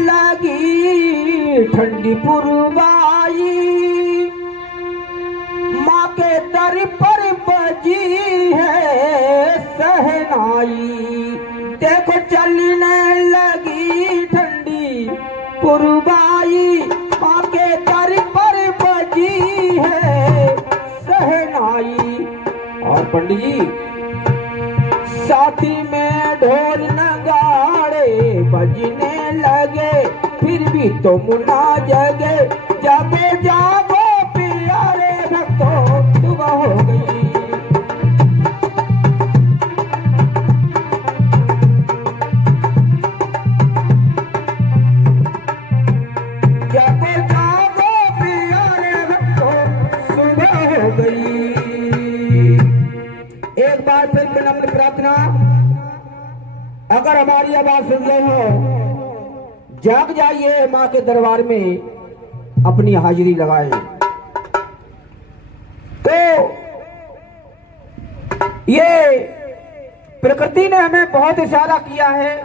लगी ठंडी पुरवाई, माँ के दर पर बजी है सहनाई। देखो चलने लगी ठंडी पुरवाई, माँ के दर पर बजी है सहनाई। और पंडित जी साथी में ढोल नगाड़े बजने लगे, फिर भी तो मुन्ना जगे। जागो जागो प्यारे भक्तों, सुबह हो गई। जागो जागो प्यारे भक्तों, सुबह हो गई। एक बार फिर विनम्र प्रार्थना, अगर हमारी आवाज सुन रहे हो, जाग जाइए, माँ के दरबार में अपनी हाजिरी लगाएं। तो ये प्रकृति ने हमें बहुत इशारा किया है,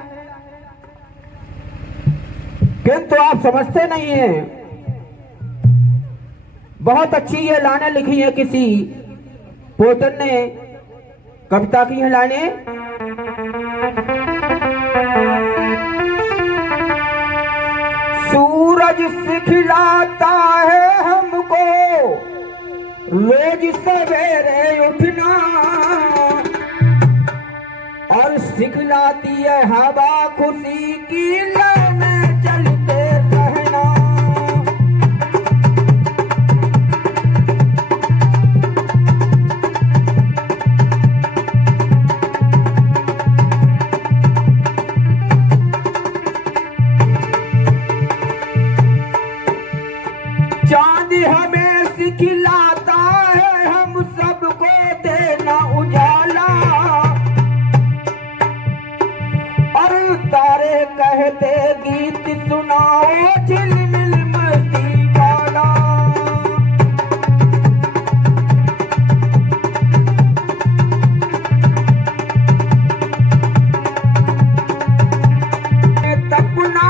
किंतु आप समझते नहीं हैं। बहुत अच्छी ये लाइनें लिखी है किसी पोतन ने, कविता की है लाइनें। सूरज सिखलाता है हमको रोज सवेरे उठना, और सिखलाती है हवा खुशी की लाइनें चलते रहना। चांद हमें सिखलाता है हम सबको देना उजाला, और तारे कहते गीत सुनाओ झिलमिल मस्ती वाला। तपना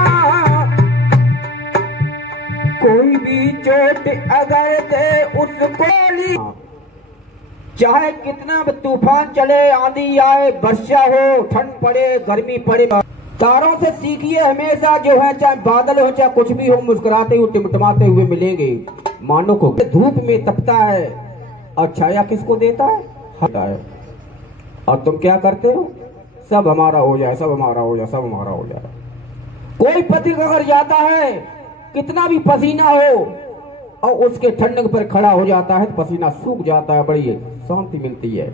कोई भी चोट अगर दे उसको ली, चाहे कितना तूफान चले, आंधी आए, वर्षा हो, ठंड पड़े, गर्मी पड़े, तारों से सीखिए हमेशा जो है, चाहे बादल हो चाहे कुछ भी हो, मुस्कुराते हुए टिमटिमाते हुए मिलेंगे। मानो को धूप में तपता है और छाया किसको देता है? हटा है। और तुम क्या करते हो? सब हमारा हो जाए, सब हमारा हो जाए, सब हमारा हो जाए। कोई पथिक अगर जाता है, कितना भी पसीना हो, और उसके ठंडक पर खड़ा हो जाता है, पसीना सूख जाता है, बड़ी शांति मिलती है।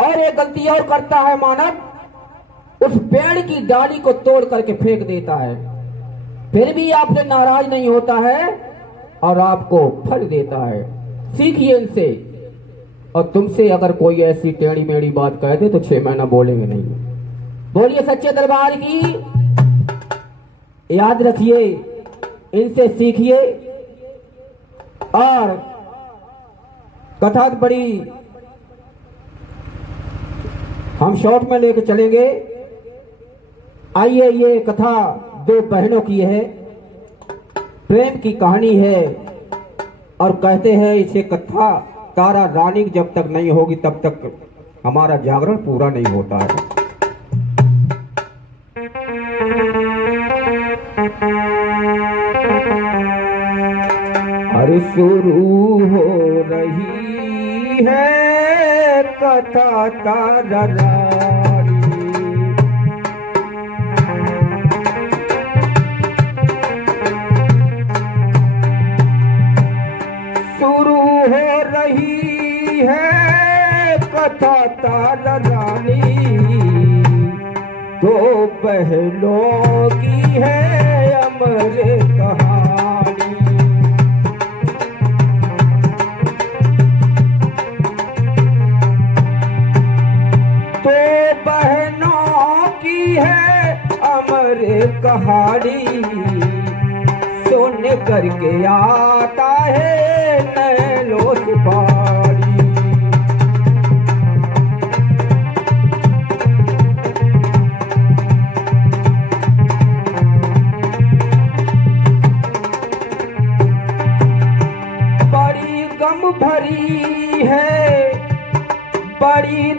और एक गलती और करता है मानव, उस पेड़ की डाली को तोड़ करके फेंक देता है, फिर भी आपसे नाराज नहीं होता है और आपको फल देता है। सीखिए इनसे। और तुमसे अगर कोई ऐसी टेढ़ी मेढ़ी बात कह दे तो 6 महीना बोलेंगे नहीं। बोलिए सच्चे दरबार की। याद रखिए, इनसे सीखिए। और कथा बड़ी हम शॉर्ट में लेके चलेंगे। आइए, ये कथा 2 बहनों की है, प्रेम की कहानी है। और कहते हैं इसे कथा तारा रानी जब तक नहीं होगी तब तक हमारा जागरण पूरा नहीं होता है। अरे शुरू हो रही है कथा तारा रानी, शुरू हो रही है कथा तारा रानी, 2 बहनों की है अमर कहानी। बहनों की है अमर कहानी, सुन करके आता है नैनो सुपारी।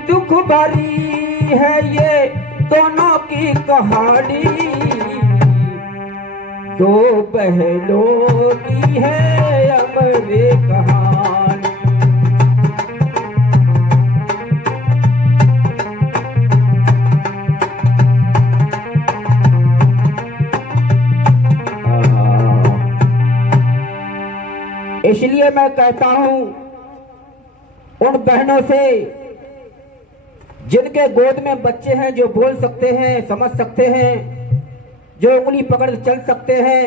दुख भरी है ये दोनों की कहानी, दो बहनों की है अमर कहानी। इसलिए मैं कहता हूं उन बहनों से जिनके गोद में बच्चे हैं, जो बोल सकते हैं, समझ सकते हैं, जो उंगली पकड़ चल सकते हैं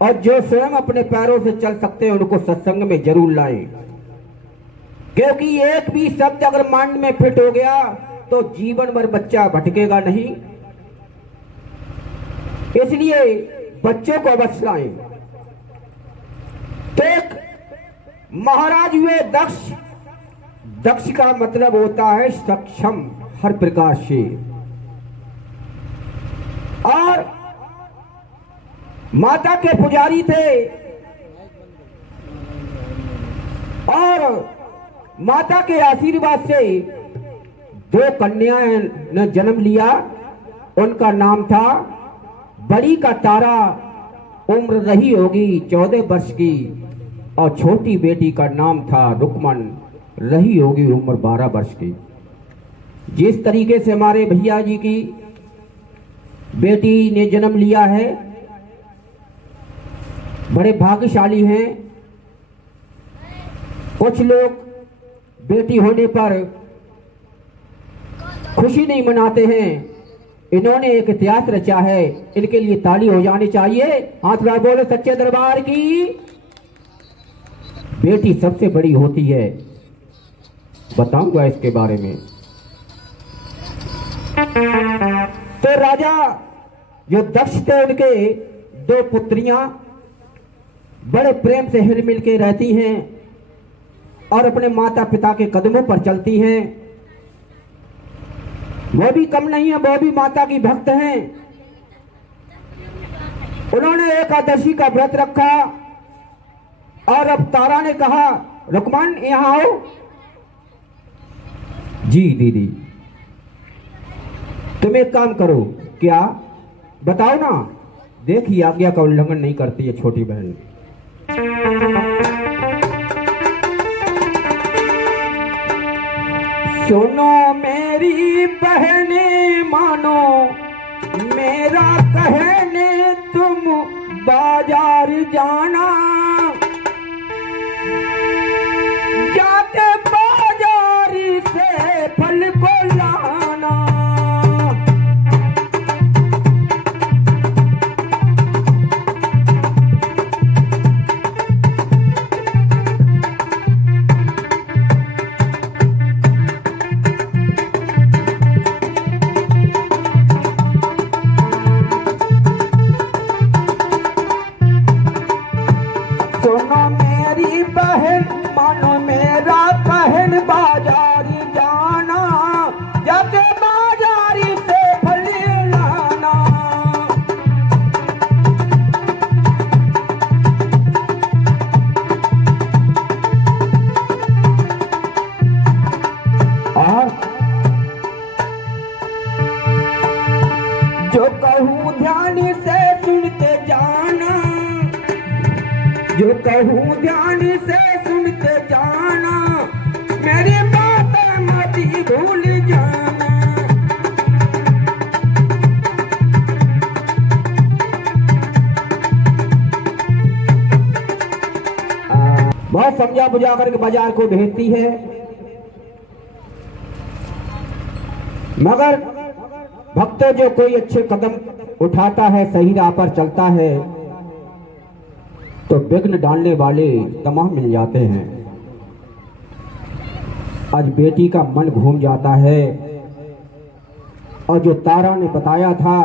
और जो स्वयं अपने पैरों से चल सकते हैं, उनको सत्संग में जरूर लाएं। क्योंकि एक भी शब्द अगर माइंड में फिट हो गया तो जीवन भर बच्चा भटकेगा नहीं। इसलिए बच्चों को अवश्य लाएं। तो एक महाराज हुए दक्ष। दक्ष का मतलब होता है सक्षम हर प्रकार से। और माता के पुजारी थे और माता के आशीर्वाद से दो कन्याएं ने जन्म लिया। उनका नाम था, बड़ी का तारा उम्र रही होगी 14 वर्ष की और छोटी बेटी का नाम था रुक्मन, रही होगी उम्र 12 वर्ष की। जिस तरीके से हमारे भैया जी की बेटी ने जन्म लिया है, बड़े भाग्यशाली हैं। कुछ लोग बेटी होने पर खुशी नहीं मनाते हैं। इन्होंने एक इतिहास रचा है, इनके लिए ताली हो जानी चाहिए। हाथ उठा बोलो सच्चे दरबार की। बेटी सबसे बड़ी होती है, बताऊंगा इसके बारे में। तो राजा जो दक्ष थे, उनके दो पुत्रियां बड़े प्रेम से हिल मिल के रहती हैं और अपने माता पिता के कदमों पर चलती हैं। वो भी कम नहीं है, वो भी माता की भक्त हैं। उन्होंने एकादशी का व्रत रखा और अब तारा ने कहा, रुक्मन यहां आओ। जी दीदी। तुम एक काम करो, क्या बताओ ना। देखिए आज्ञा का उल्लंघन नहीं करती है छोटी बहन। सुनो मेरी बहने, मानो मेरा कहने, तुम बाजार जाना, जाके बाजारी से फल को लाना। सुनो मेरी बहन, मानो मेरा कहन, बाजार जाना, जाके बाजारी से फल लाना। और जो कहूँ ध्यान से सुनते जाना, जो कहूँ ध्यान से सुनते जाना, मेरी बात मत भूल जाना। बहुत समझा बुझा करके बाजार को भेजती है, मगर भक्तों जो कोई अच्छे कदम उठाता है, सही राह पर चलता है, तो विघ्न डालने वाले तमाम मिल जाते हैं। आज बेटी का मन घूम जाता है और जो तारा ने बताया था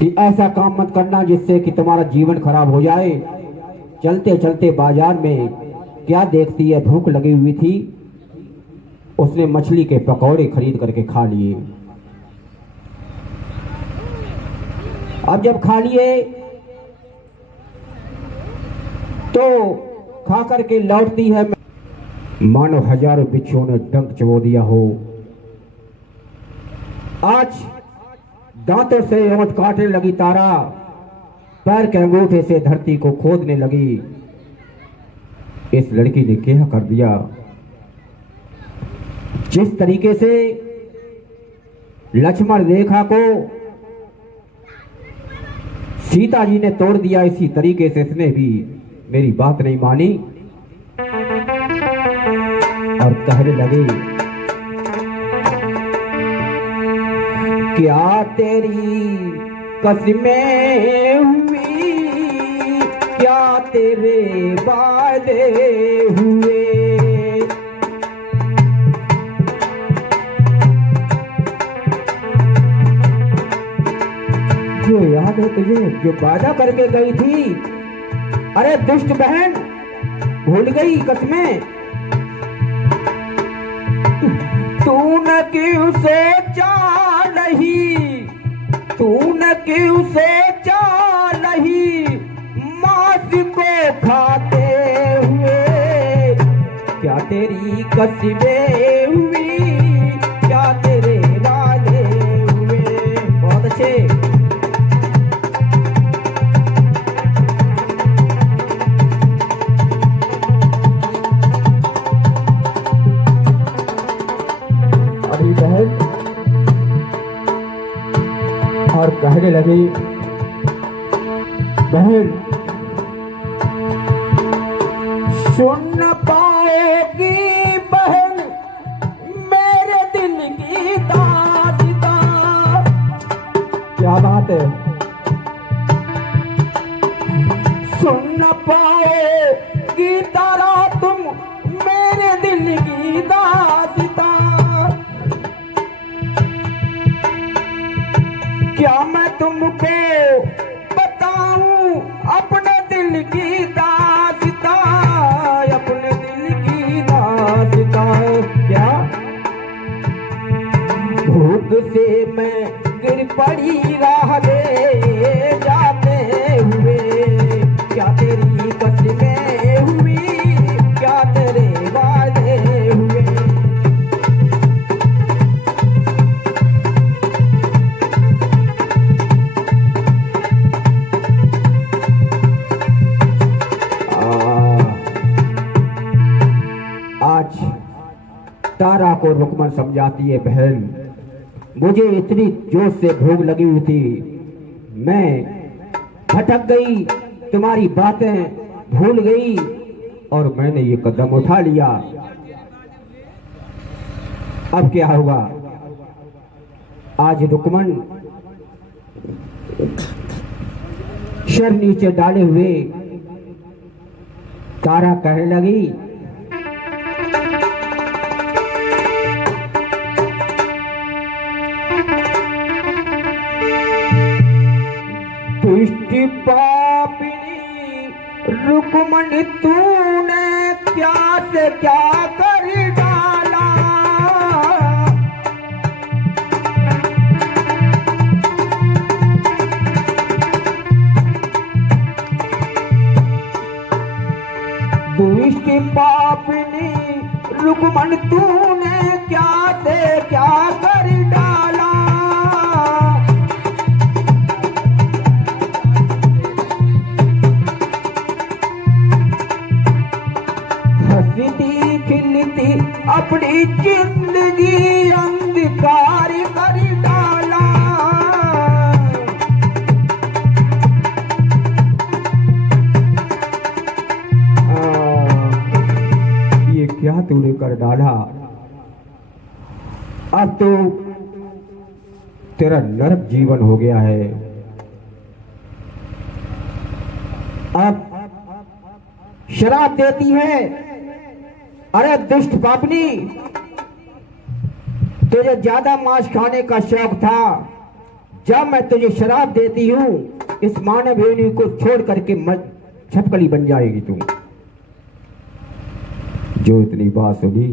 कि ऐसा काम मत करना जिससे कि तुम्हारा जीवन खराब हो जाए, चलते चलते बाजार में क्या देखती है, भूख लगी हुई थी, उसने मछली के पकौड़े खरीद करके खा लिए। अब जब खा लिए तो खा करके लौटती है। मानो हजारों बिच्छुओं ने डंक चबो दिया हो। आज दांतों से ओंठ काटने लगी तारा, पैर के अंगूठे से धरती को खोदने लगी। इस लड़की ने क्या कर दिया? जिस तरीके से लक्ष्मण रेखा को सीता जी ने तोड़ दिया, इसी तरीके से इसने भी मेरी बात नहीं मानी और कहने लगी, क्या तेरी कसमें हुई, क्या तेरे वादे हुए। जो याद है तुझे, जो वादा करके गई थी? अरे दुष्ट बहन, भूल गई कसमें? तूने क्यों सोचा नहीं, तूने क्यों सोचा नहीं मांस को खाते हुए। क्या तेरी कसमें हुई, क्या तेरे वादे हुए। बहुत अच्छे। और कहने लगी, बहन सुन पाएगी बहन मेरे दिल की दास्तां। क्या बात है? सुन पाएगी तारा तुम मेरे दिल की दास्तां। क्या मैं तुमको बताऊं अपने दिल की दास्तां, अपने दिल की दास्तां। क्या भूख से मैं गिर पड़ी राह दे जाते हुए। क्या तेरी कसमें हुई, क्या तेरे वादे हुए। आज तारा को रुकमन समझाती है, बहन मुझे इतनी जोर से भूख लगी हुई थी, मैं भटक गई, तुम्हारी बातें भूल गई और मैंने ये कदम उठा लिया। अब क्या होगा? आज रुकमन सर नीचे डाले हुए तारा कहने लगी, दुष्ट पापिनी रुकमन तूने क्या से क्या कर डाला। दुष्ट पापिनी रुकमन तूने क्या से क्या कर डाला। हंसती खिलती अपनी जिंदगी अंधकार कर डाला। ये क्या तूने कर डाला? अब तो तेरा नरक जीवन हो गया है। अब शराब देती है। अरे दुष्ट पापनी, तुझे ज्यादा मांस खाने का शौक था, जब मैं तुझे शराब देती हूँ इस मानव योनि को छोड़ करके छपकली बन जाएगी तू। जो इतनी बात सुनी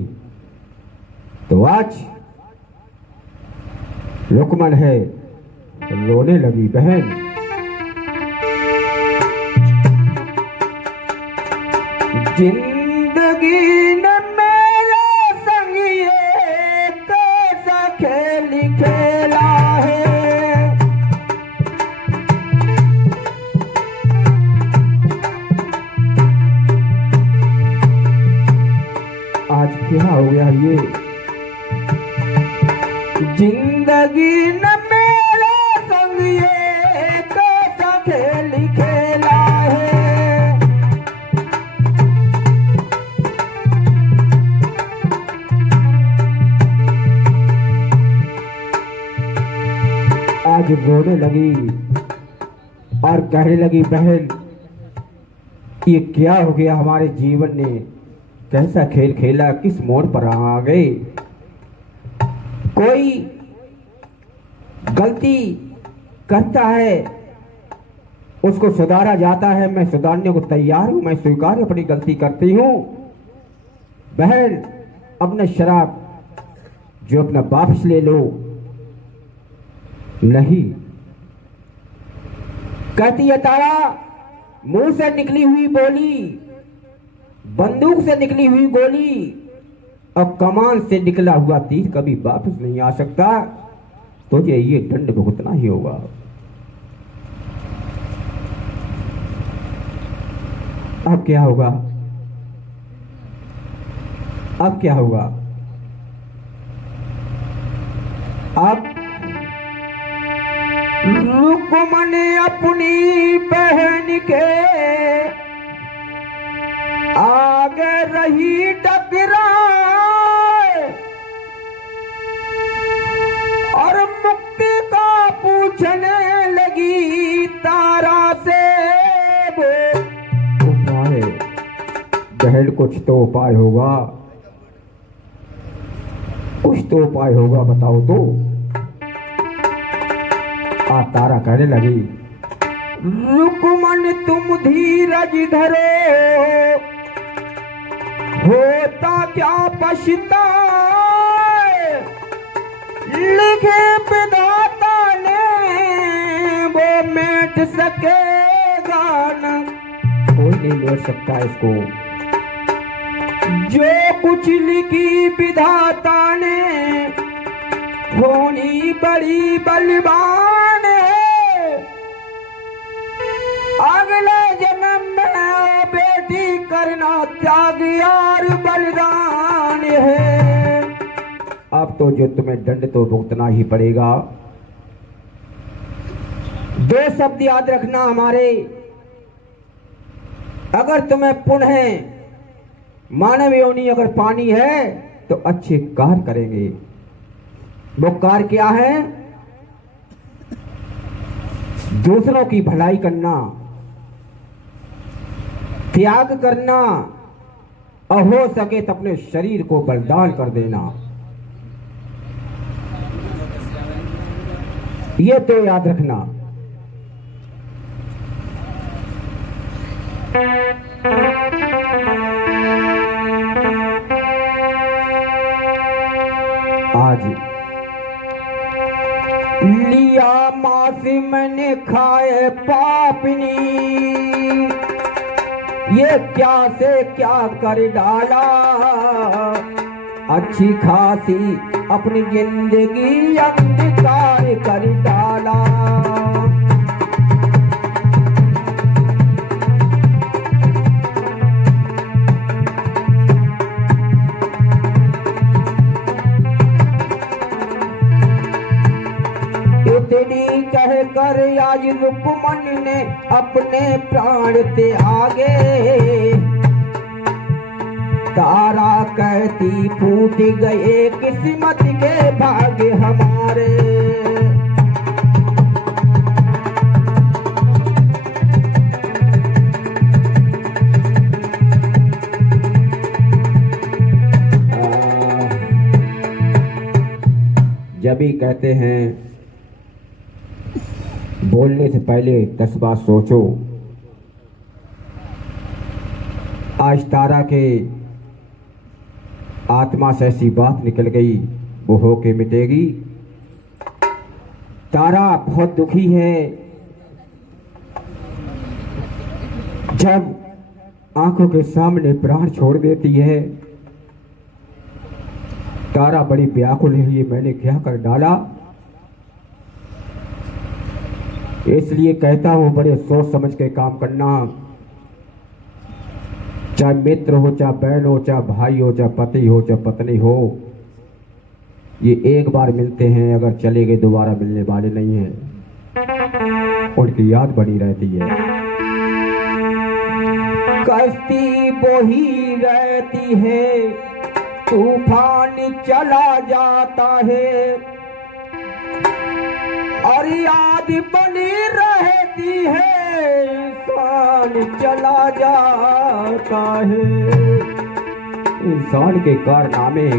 तो आज रुकमन है रोने लगी। बहन जिंदगी ने लिए जिंदगी न मेरे संग ये कैसा खेल खेला है। आज रोने लगी और कहने लगी, बहन ये क्या हो गया, हमारे जीवन ने कैसा खेल खेला, किस मोड़ पर आ गए। कोई गलती करता है उसको सुधारा जाता है, मैं सुधारने को तैयार हूं, मैं स्वीकार अपनी गलती करती हूं। बहन अपना शराब जो अपना वापस ले लो। नहीं, कहती है तारा, मुंह से निकली हुई बोली बंदूक से निकली हुई गोली और कमान से निकला हुआ तीर कभी वापस नहीं आ सकता, तुझे ये दंड भुगतना ही होगा। अब क्या होगा, अब क्या होगा? अब रुकमन अपनी बहन के आगे रही टकराए और मुक्ति का पूछने लगी तारा से वो उपाय। बहन कुछ तो उपाय होगा, कुछ तो उपाय होगा, बताओ तो। तारा कहने लगी, रुकमन तुम धीरज धरो, होता क्या पछताए, लिखे विधाता ने वो मिट सकेगा न, कोई नहीं मिट सकता इसको। जो कुछ लिखी विधाता ने होनी बड़ी बलवान है, अगले जन्म में बेटी करना त्याग और बलिदान है। अब तो जो तुम्हें दंड तो भुगतना ही पड़ेगा। दो शब्द याद रखना हमारे, अगर तुम्हें पुण्य है, मानव योनि अगर पानी है तो अच्छे कार्य करेंगे। वो कार्य क्या है? दूसरों की भलाई करना, त्याग करना और हो सके तो अपने शरीर को बलिदान कर देना। ये तो याद रखना। आज लिया मांस मैंने खाए पापनी, ये क्या से क्या कर डाला, अच्छी खासी अपनी जिंदगी अंधकार कर डाला। इतनी कह कर आज रुकमन ने अपने प्राण त्यागे, तारा कहती फूट गए किस्मत के भाग्य हमारे। जब भी कहते हैं बोलने से पहले 10 बार सोचो। आज तारा के आत्मा से ऐसी बात निकल गई, वो होके मिटेगी। तारा बहुत दुखी है। जब आंखों के सामने प्राण छोड़ देती है, तारा बड़ी व्याकुल है, ये मैंने क्या कर डाला। इसलिए कहता हूं बड़े सोच समझ के काम करना। चाहे मित्र हो, चाहे बहन हो, चाहे भाई हो, चाहे पति हो, चाहे पत्नी हो, ये एक बार मिलते हैं, अगर चले गए दोबारा मिलने वाले नहीं हैं। उनकी याद बनी रहती है। कश्ती बोही रहती है, तूफान चला जाता है, और याद बनी रहती है, इंसान चला जाता है। इंसान के कारनामे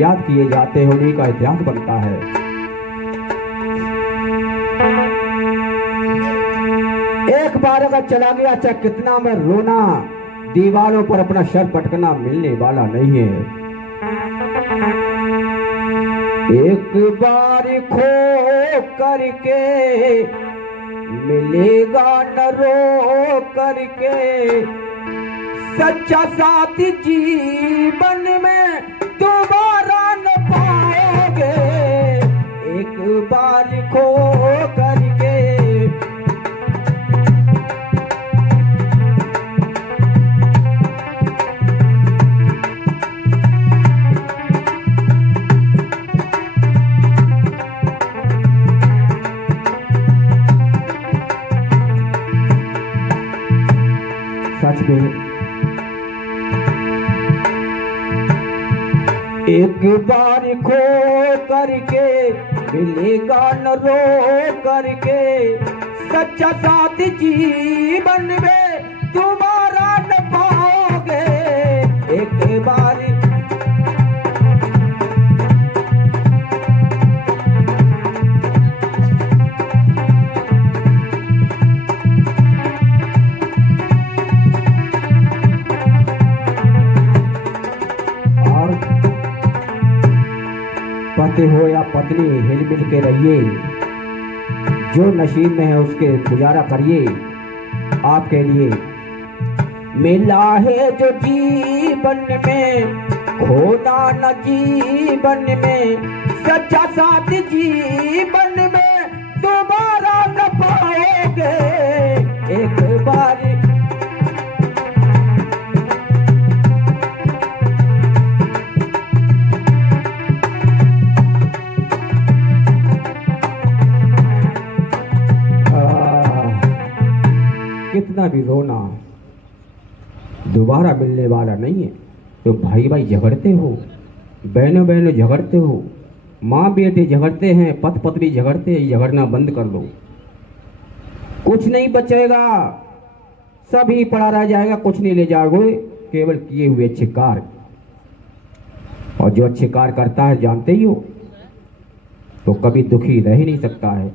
याद किए जाते हैं, उन्हीं का इतिहास बनता है। एक बार अगर चला गया, चाहे कितना में रोना, दीवारों पर अपना सर पटकना मिलने वाला नहीं है। एक बार खो करके मिलेगा न रो करके, सच्चा साथ जीवन में दोबारा न पाओगे। एक बार खो करके सच में एक बार खो करके मिलेगा न रो करके, सच्चा साथ जीवन में तुम्हारा न पाओगे। एक बार पति हो या पत्नी, हिल मिल के रहिए, जो नसीब में है उसके गुजारा करिए। आपके लिए मिला है जो जीवन में, खोना न जीवन में, सच्चा साथ जीवन में दोबारा न पाओगे। एक बार कितना भी रोना, दोबारा मिलने वाला नहीं है। तो भाई भाई झगड़ते हो, बहनों बहनों झगड़ते हो, माँ बेटे झगड़ते हैं, पति पत्नी झगड़ते हैं, झगड़ना बंद कर दो। कुछ नहीं बचेगा, सभी पड़ा रह जाएगा, कुछ नहीं ले जाओगे, केवल किए हुए अच्छे कार्य। और जो अच्छे कार्य करता है जानते ही हो, तो कभी दुखी रह ही नहीं सकता है।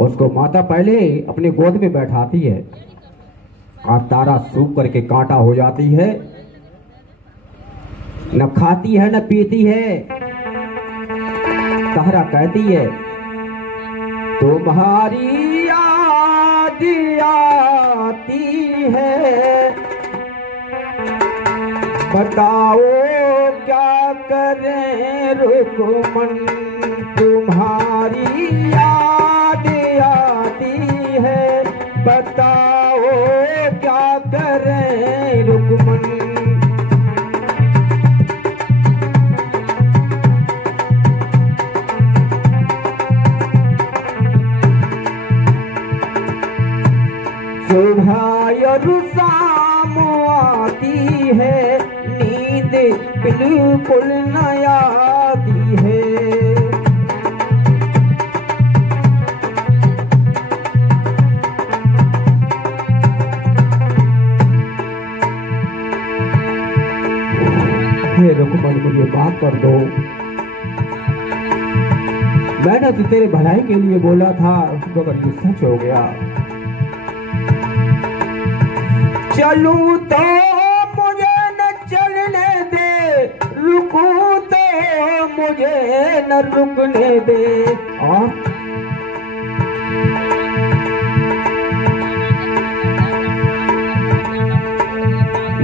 उसको माता पहले अपने गोद में बैठाती है, और तारा सूख करके कांटा हो जाती है, न खाती है न पीती है। तारा कहती है तुम्हारी याद आती है, बताओ क्या करें रुकमन, तुम्हारी याद आती है, बताओ क्या करें रुकमन। सुबह और शाम आती है, नींद बिल्कुल न आती है। हे रुकमन मुझे माफ कर दो, मैंने तो तेरे भलाई के लिए बोला था, मगर ये सच हो गया। चलूं तो मुझे न चलने दे, रुकूं तो मुझे न रुकने दे। और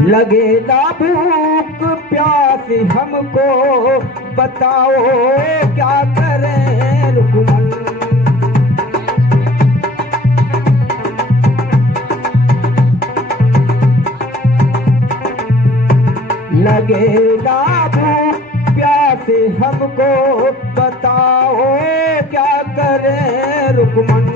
लगेगा भूख प्यास हमको, बताओ क्या करें रुकमन। लगेगा भूख प्यासे हमको बताओ क्या करें रुकमन।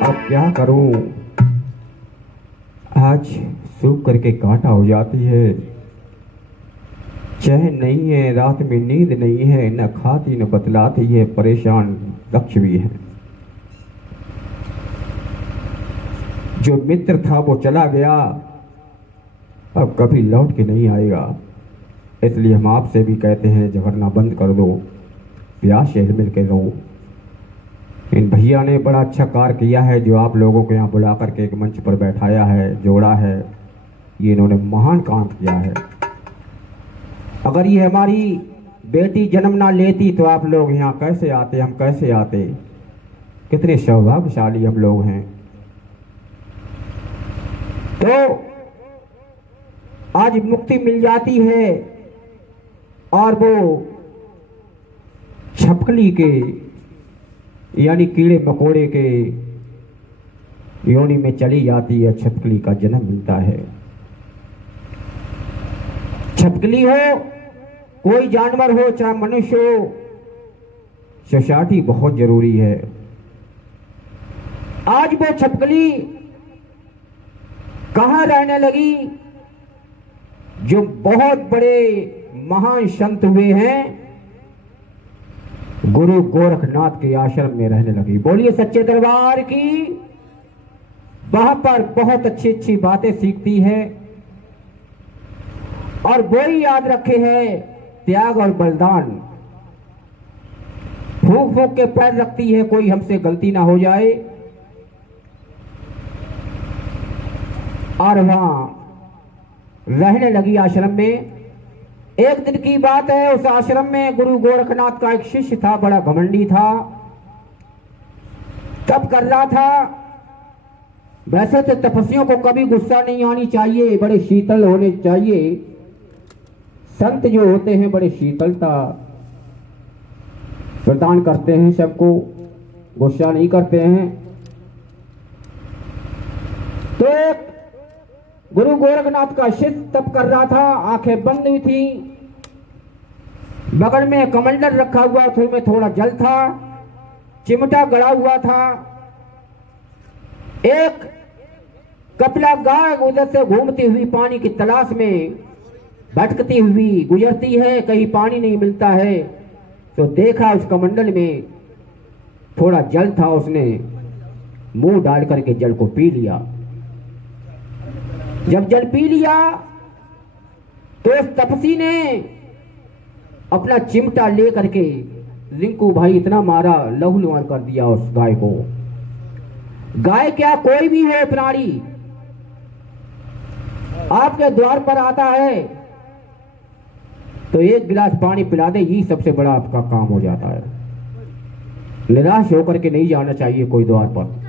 अब क्या करूं, आज सूख करके कांटा हो जाती है, चैन नहीं है, रात में नींद नहीं है, न खाती न बतलाती है, परेशान दक्ष भी है। जो मित्र था वो चला गया, अब कभी लौट के नहीं आएगा। इसलिए हम आपसे भी कहते हैं झगड़ना बंद कर दो, प्यास से मिल के रहो। इन भैया ने बड़ा अच्छा कार्य किया है, जो आप लोगों को यहाँ बुला करके एक मंच पर बैठाया है, जोड़ा है। ये इन्होंने महान काम किया है। अगर ये हमारी बेटी जन्म ना लेती तो आप लोग यहाँ कैसे आते, हम कैसे आते। कितने सौभाग्यशाली हम लोग हैं। तो आज मुक्ति मिल जाती है और वो छपकली के यानी कीड़े मकोड़े के योनि में चली जाती है। छपकली का जन्म मिलता है। छपकली हो, कोई जानवर हो, चाहे मनुष्य हो, सोसाइटी बहुत जरूरी है। आज वो छपकली कहां रहने लगी? जो बहुत बड़े महान संत हुए हैं, गुरु गोरखनाथ के आश्रम में रहने लगी। बोलिए सच्चे दरबार की। वहां पर बहुत अच्छी अच्छी बातें सीखती है और वही याद रखे है त्याग और बलिदान। फूंक फूंक के पैर रखती है, कोई हमसे गलती ना हो जाए। और वहां रहने लगी आश्रम में। एक दिन की बात है, उस आश्रम में गुरु गोरखनाथ का एक शिष्य था, बड़ा घमंडी था, तप कर रहा था। वैसे तो तपस्वियों को कभी गुस्सा नहीं आनी चाहिए, बड़े शीतल होने चाहिए। संत जो होते हैं बड़े शीतलता प्रदान करते हैं, सबको गुस्सा नहीं करते हैं। तो एक गुरु गोरखनाथ का शिष्य तप कर रहा था, आंखें बंद हुई थी, बगल में कमंडल रखा हुआ था, उसमें थोड़ा जल था, चिमटा गड़ा हुआ था। एक कपिला गाय उधर से घूमती हुई पानी की तलाश में भटकती हुई गुजरती है, कहीं पानी नहीं मिलता है। तो देखा उस कमंडल में थोड़ा जल था, उसने मुंह डाल करके जल को पी लिया। जब जल पी लिया तो उस तपसी ने अपना चिमटा ले करके रिंकू भाई इतना मारा, लहूलुहान कर दिया उस गाय को। गाय क्या, कोई भी हो प्राणी आपके द्वार पर आता है तो एक गिलास पानी पिला दे, यही सबसे बड़ा आपका काम हो जाता है। निराश होकर के नहीं जाना चाहिए कोई द्वार पर।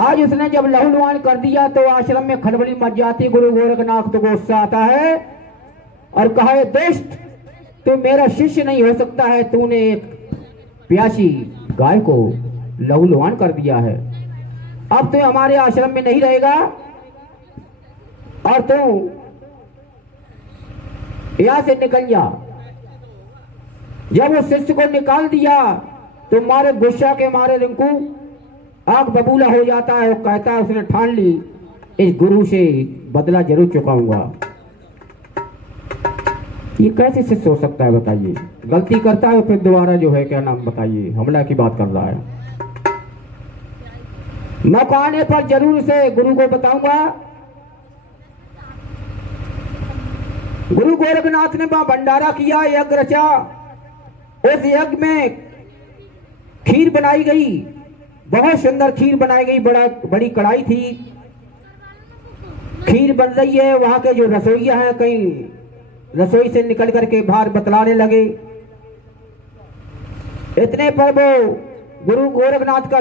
आज उसने जब लहूलुहान कर दिया तो आश्रम में खलबली मच जाती। गुरु गोरखनाथ को गुस्सा आता है और कहा, दुष्ट, तू मेरा शिष्य नहीं हो सकता है, तूने एक प्यासी गाय को लहूलुहान कर दिया है। अब तू हमारे आश्रम में नहीं रहेगा और तू यहां से निकल जा। जब उस शिष्य को निकाल दिया तो मारे गुस्सा के मारे रिंकू आग बबूला हो जाता है। वो कहता है, उसने ठान ली इस गुरु से बदला जरूर चुकाऊंगा। ये कैसे शिष्य हो सकता है बताइए? गलती करता है फिर दोबारा जो है क्या नाम बताइए, हमला की बात कर रहा है। मौका आने पर जरूर से गुरु को बताऊंगा। गुरु गोरखनाथ ने वहां भंडारा किया, यज्ञ रचा। उस यज्ञ में खीर बनाई गई, बहुत सुंदर खीर बनाई गई, बड़ी कढ़ाई थी, खीर बन रही है। वहां के जो रसोइया हैं कहीं रसोई से निकल करके बाहर बतलाने लगे। इतने पर वो गुरु गोरखनाथ का